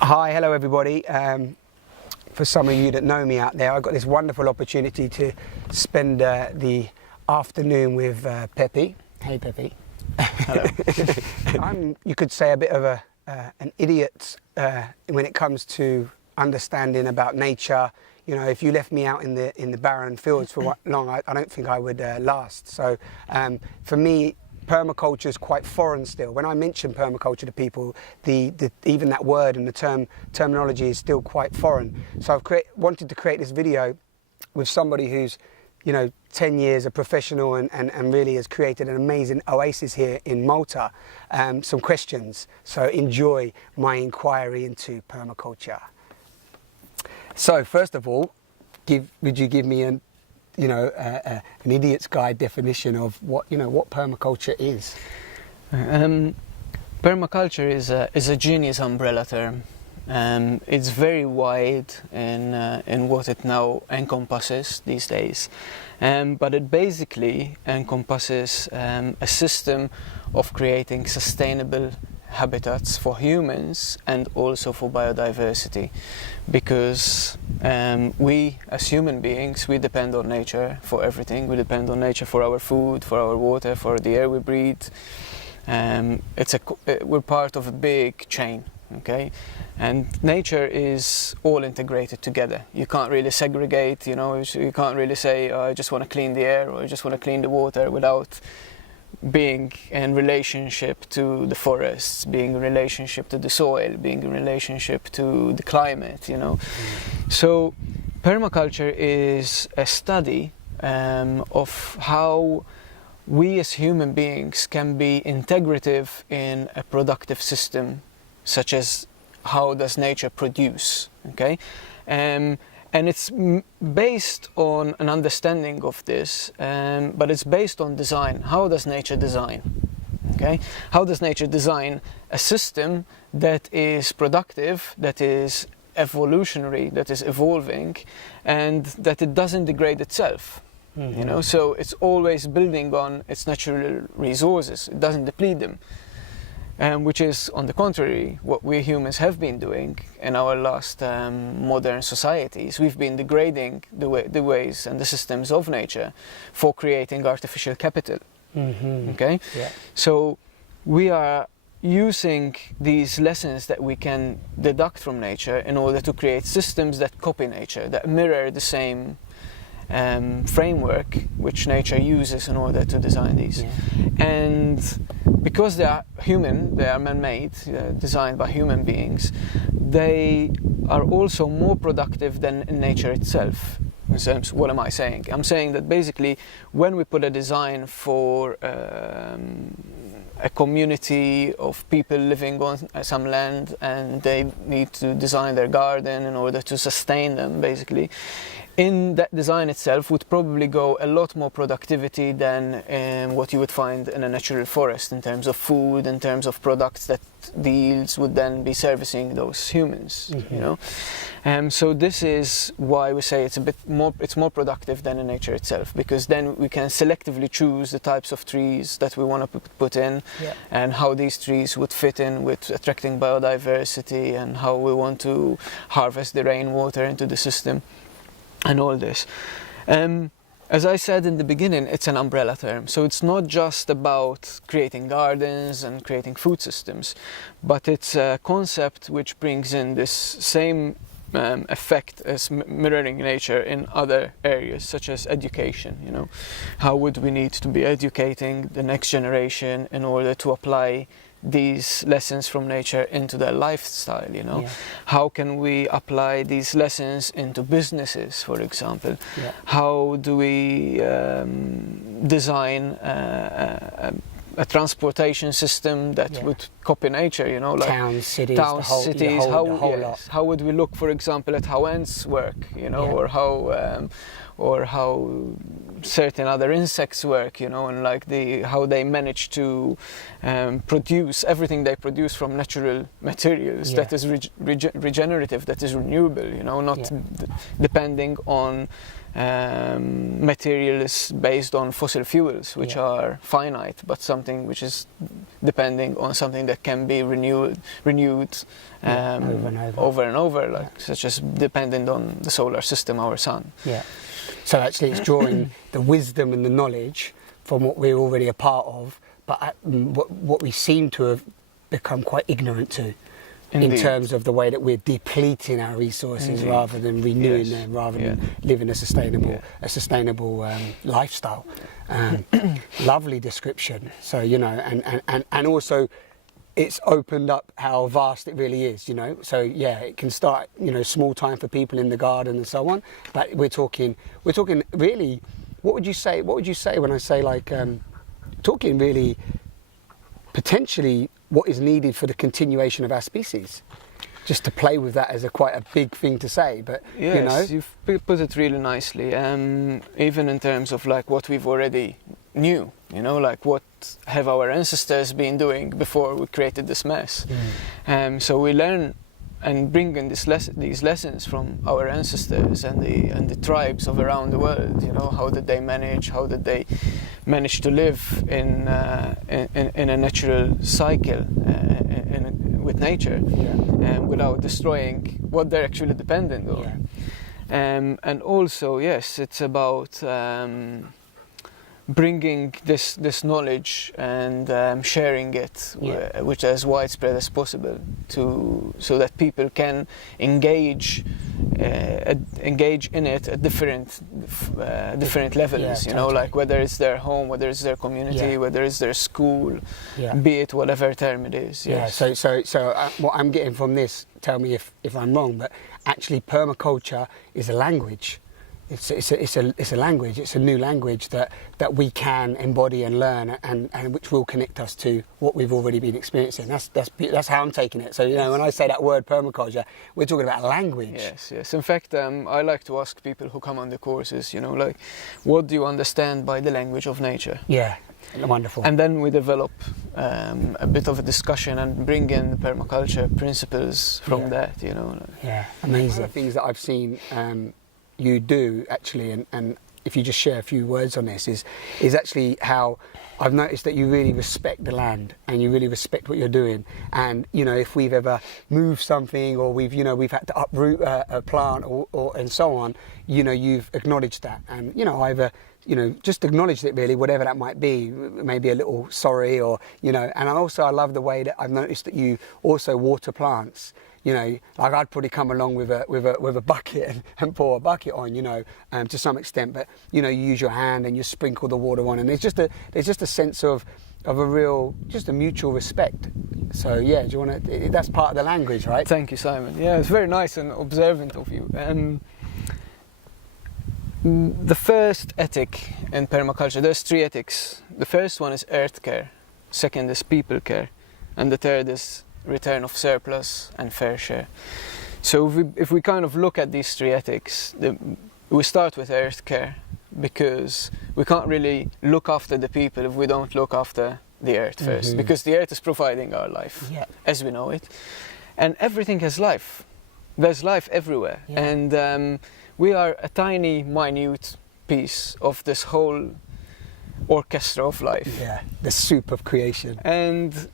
Hi, hello everybody. For some of you that know me out there, I got this wonderful opportunity to spend the afternoon with Peppi. Hey Peppi. Hello. I'm, you could say, a bit of an idiot when it comes to understanding about nature. You know, if you left me out in the barren fields for long, I don't think I would last. So for me, permaculture is quite foreign still. When I mention permaculture to people, even that word and the terminology is still quite foreign. So I've wanted to create this video with somebody who's, 10 years a professional and really has created an amazing oasis here in Malta. Some questions, so enjoy my inquiry into permaculture. So first of all, would you give me an idiot's guide definition of what permaculture is? Permaculture is a genius umbrella term. It's very wide in what it now encompasses these days, but it basically encompasses a system of creating sustainable habitats for humans and also for biodiversity, because we as human beings, we depend on nature for everything. We depend on nature for our food, for our water, for the air we breathe. We're part of a big chain, okay? And nature is all integrated together. You can't really segregate, you can't really say, I just want to clean the air or I just want to clean the water without being in relationship to the forests, being in relationship to the soil, being in relationship to the climate, So permaculture is a study of how we as human beings can be integrative in a productive system, such as how does nature produce, okay? And it's based on an understanding of this, but it's based on design. How does nature design? Okay? How does nature design a system that is productive, that is evolutionary, that is evolving, and that it doesn't degrade itself? Mm-hmm. So it's always building on its natural resources. It doesn't deplete them. Which is, on the contrary, what we humans have been doing in our last modern societies. We've been degrading the ways and the systems of nature for creating artificial capital. Mm-hmm. Okay? Yeah. So we are using these lessons that we can deduct from nature in order to create systems that copy nature, that mirror the same framework which nature uses in order to design these. Yeah. And because they are human, they are man-made, designed by human beings, they are also more productive than in nature itself. So what am I saying? I'm saying that basically when we put a design for a community of people living on some land and they need to design their garden in order to sustain them, basically, in that design itself would probably go a lot more productivity than what you would find in a natural forest in terms of food, in terms of products that the yields would then be servicing those humans. Mm-hmm. So this is why we say it's more productive than in nature itself, because then we can selectively choose the types of trees that we want to put in, Yeah. and how these trees would fit in with attracting biodiversity, and how we want to harvest the rainwater into the system. And all this. As I said in the beginning, it's an umbrella term. So it's not just about creating gardens and creating food systems, but it's a concept which brings in this same effect as mirroring nature in other areas, such as education. How would we need to be educating the next generation in order to apply these lessons from nature into their lifestyle? Yeah. How can we apply these lessons into businesses, for example? Yeah. How do we design a transportation system that would copy nature, like Towns, cities, towns, the whole, cities, the whole lot. how would we look, for example, at how ants work, Yeah. or how certain other insects work, you know, and like how they manage to produce everything they produce from natural materials that is regenerative, that is renewable, you know, not depending on materials based on fossil fuels, which are finite, but something which is depending on something that can be renewed over and over, like such as dependent on the solar system, our sun. Yeah. So actually, it's drawing the wisdom and the knowledge from what we're already a part of, but what we seem to have become quite ignorant to. Indeed. In terms of the way that we're depleting our resources rather than renewing them, rather than living a sustainable lifestyle. Lovely description. So, you know, and also it's opened up how vast it really is, you know. So yeah, it can start, you know, small time for people in the garden and so on. But we're talking really, what would you say when I say like, talking really potentially what is needed for the continuation of our species? Just to play with that as quite a big thing to say, but yes, you know, you've put it really nicely. Even in terms of like what we've already knew, you know, like what have our ancestors been doing before we created this mess. So we learn and bring in these lessons from our ancestors and the tribes of around the world. You know, how did they manage to live in a natural cycle with nature, without destroying what they're actually dependent on. And also, yes, it's about bringing this knowledge and sharing it, which as widespread as possible, so that people can engage in it at different levels. You know, like whether it's their home, whether it's their community, whether it's their school, be it whatever term it is. Yes. Yeah. So what I'm getting from this, tell me if I'm wrong, but actually permaculture is a language. It's a language. It's a new language that we can embody and learn, and which will connect us to what we've already been experiencing. That's how I'm taking it. So you know, when I say that word permaculture, we're talking about a language. Yes. In fact, I like to ask people who come on the courses, you know, like, what do you understand by the language of nature? Yeah. Wonderful. And then we develop a bit of a discussion and bring in the permaculture principles from that. You know. Yeah. Amazing. One of the things that I've seen you do actually, and if you just share a few words on this, is actually how I've noticed that you really respect the land and you really respect what you're doing. And you know, if we've ever moved something or we've had to uproot a plant or and so on, you know, you've acknowledged that, and you know, either just acknowledged it really, whatever that might be, maybe a little sorry, or you know. And I love the way that I've noticed that you also water plants. You know, like I'd probably come along with a bucket and pour a bucket on, you know, to some extent. But you know, you use your hand and you sprinkle the water on, and there's just a sense of a real, just a mutual respect. So yeah, do you want to? That's part of the language, right? Thank you, Simon. Yeah, it's very nice and observant of you. The first ethic in permaculture, there's 3 ethics. The first one is earth care, second is people care, and the third is return of surplus and fair share. So if we kind of look at these 3 ethics, we start with earth care, because we can't really look after the people if we don't look after the earth first, because the earth is providing our life as we know it, and everything has life. There's life everywhere, and we are a tiny, minute piece of this whole orchestra of life. Yeah, the soup of creation. And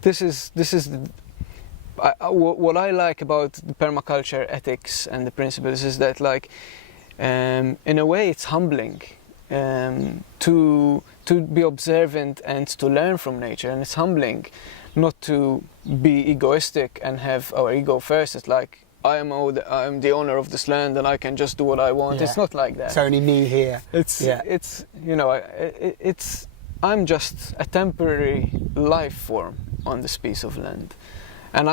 this is what I like about the permaculture ethics and the principles is that, like, in a way, it's humbling to be observant and to learn from nature, and it's humbling not to be egoistic and have our ego first. It's like, I am the owner of this land and I can just do what I want. It's not like that. It's only me here. It's you know, I'm just a temporary life form on this piece of land, and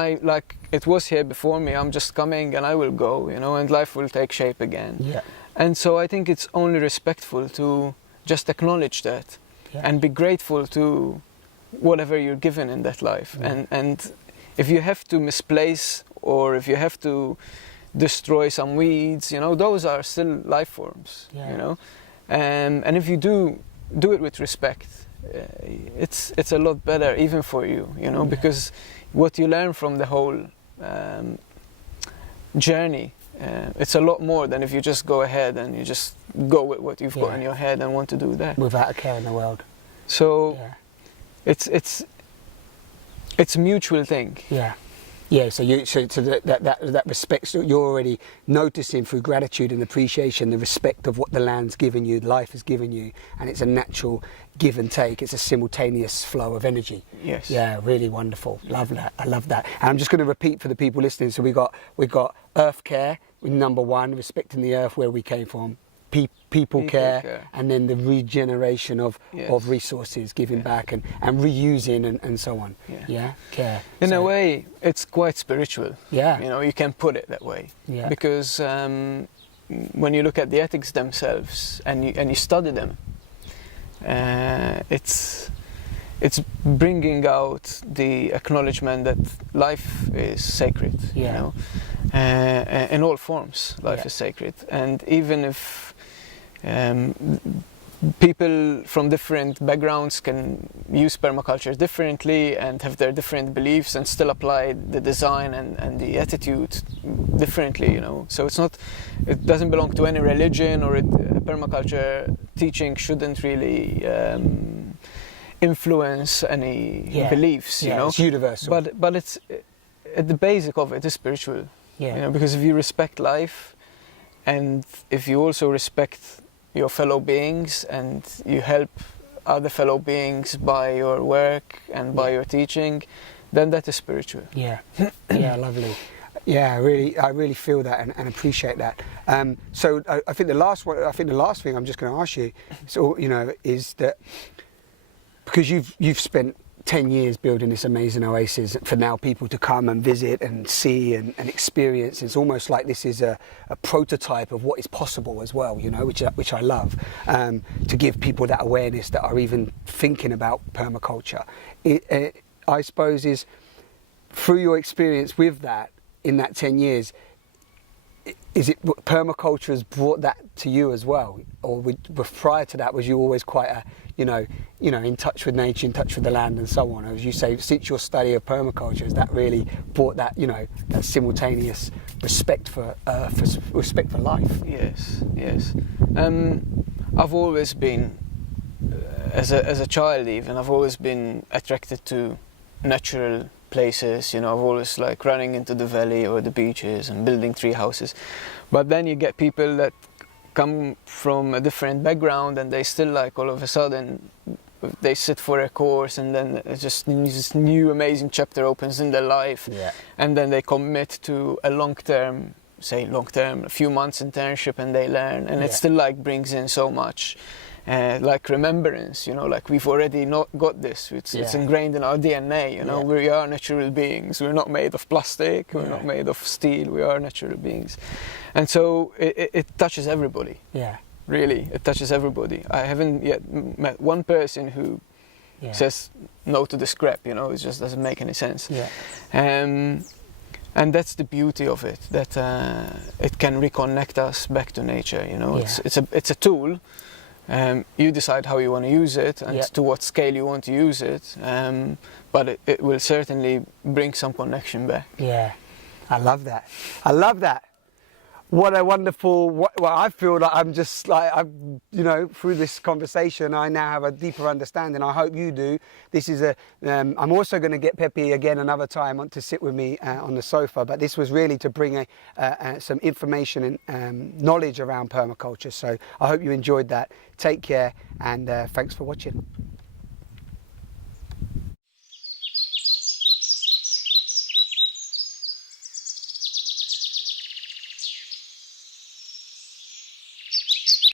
it was here before me. I'm just coming and I will go, you know, and life will take shape again. Yeah. And so I think it's only respectful to just acknowledge that and be grateful to whatever you're given in that life. And if you have to misplace or if you have to destroy some weeds, you know, those are still life forms, you know. And if you do it with respect, it's a lot better even for you, you know, because what you learn from the whole journey, it's a lot more than if you just go ahead and you just go with what you've got in your head and want to do that without a care in the world. So it's a mutual thing. Yeah, so that respect, you're already noticing through gratitude and appreciation the respect of what the land's given you, life has given you, and it's a natural give and take. It's a simultaneous flow of energy. Yes. Yeah, really wonderful. Love that. I love that. And I'm just going to repeat for the people listening. So we got earth care, number one, respecting the earth where we came from. People care, and then the regeneration of resources, giving back and reusing and so on. Care. In a way, it's quite spiritual. Yeah. You know, you can put it that way. Yeah. Because when you look at the ethics themselves and you study them, it's bringing out the acknowledgement that life is sacred. You know, in all forms, life is sacred, and even if people from different backgrounds can use permaculture differently and have their different beliefs and still apply the design and the attitude differently, you know. So it doesn't belong to any religion, or permaculture teaching shouldn't really influence any beliefs, you know. It's universal. But it's at the basic of it is spiritual. You know, because if you respect life, and if you also respect your fellow beings and you help other fellow beings by your work and by your teaching, then that is spiritual. Yeah, lovely. Yeah, I really feel that and appreciate that. So I think the last thing I'm just going to ask you, so you know, is that because you've spent 10 years building this amazing oasis for now people to come and visit and see and experience. It's almost like this is a prototype of what is possible as well, you know, which I love, to give people that awareness that are even thinking about permaculture. I suppose is through your experience with that in that 10 years, is it permaculture has brought that to you as well, or prior to that was you always quite a you know, in touch with nature, in touch with the land and so on? As you say, since your study of permaculture, has that really brought that, you know, that simultaneous respect for life? Yes. I've always been, as a child even, I've always been attracted to natural places. You know, I've always like running into the valley or the beaches and building tree houses. But then you get people that come from a different background and they still like all of a sudden they sit for a course and then just this new amazing chapter opens in their life, and then they commit to a long-term, a few months internship, and they learn, and it still like brings in so much like remembrance, you know, like we've already got this, it's ingrained in our DNA, you know. We are natural beings, we're not made of plastic, we're not made of steel, we are natural beings. And so it touches everybody. Really, it touches everybody. I haven't yet met one person who says no to the scrap, you know. It just doesn't make any sense. And that's the beauty of it, that it can reconnect us back to nature, you know. It's a tool. You decide how you want to use it and to what scale you want to use it, but it will certainly bring some connection back. I love that. What a wonderful, well, I feel like I'm just like, you know, through this conversation, I now have a deeper understanding. I hope you do. This is I'm also going to get Peppi again another time to sit with me on the sofa, but this was really to bring some information and knowledge around permaculture. So I hope you enjoyed that. Take care, and thanks for watching.